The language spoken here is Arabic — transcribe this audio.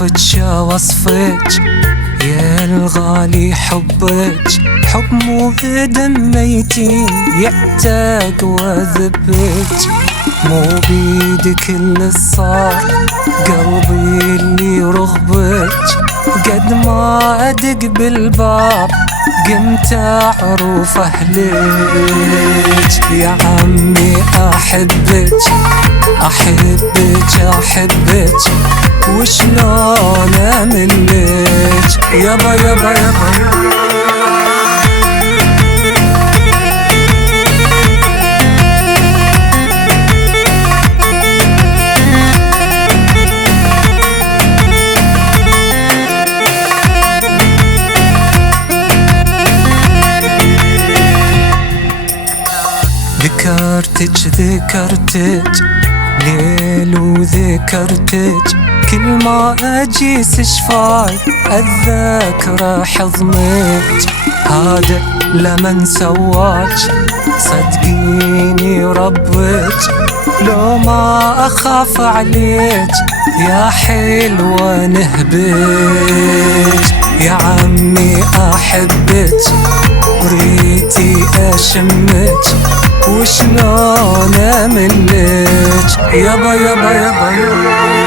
وصفك يا وصفك يا الغالي حبك، حب مو هدم ميتين يعتق وذبك، مو بيدك اللي صار قلبي اللي رغبك، قد ما أدق بالباب قمت أعرف أهلك، يا عمي أحبك أحبك أحبك وشلون أملك يابا يابا يابا. ذكرتك ذكرتك ليل وذكرتك، كل ما أجيس شفاي أتذكر حضنك، هذا لمن سواك صدقيني ربك، لو ما أخاف عليك يا حلوة نهبك، يا عمي أحبك وريتي أشمك وشلون أملك يابا يابا يابا يابا.